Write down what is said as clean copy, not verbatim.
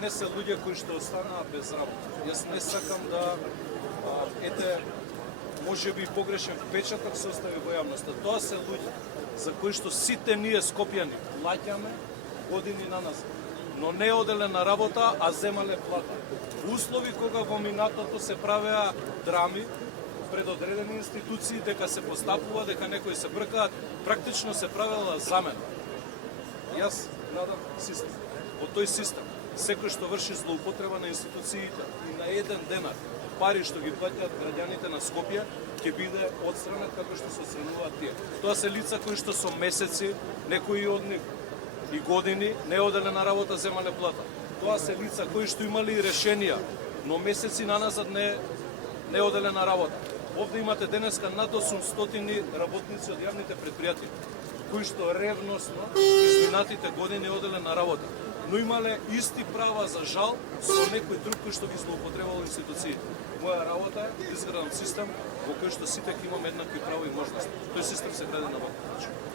не се луѓе кои што останаа без работа. Јас не сакам да може би погрешен впечаток се остави во јавноста. Тоа се луѓе за кои што сите ние скопјани плаќаме години на нас, но не оделе на работа, а земале плата. Услови кога во минатото се правеа драми пред одредени институции, дека се постапува, дека некои се бркаат, практично се правела замена. Јас надам систем. Во тој систем, секој што врши злоупотреба на институциите и на еден денар, пари што ги плаќаат граѓаните на Скопје, ќе биде отстранет како што се отстрануваат тие. Тоа се лица кои што со месеци, некои од нив и години не оделе на работа, земале плата. Тоа се лица кои што имали решенија, но месеци наназад не оделе на работа. Овде имате денеска над 800 работници од јавните предпријатија, кои што ревносно изминатите години оделе на работа, но имале исти права за жал со некој друг кој што ги злоупотребувал институциите. Моја работа е да изградам систем во кој што сите ќе имаме еднакви права и можности. Тој систем се гради на ваков начин.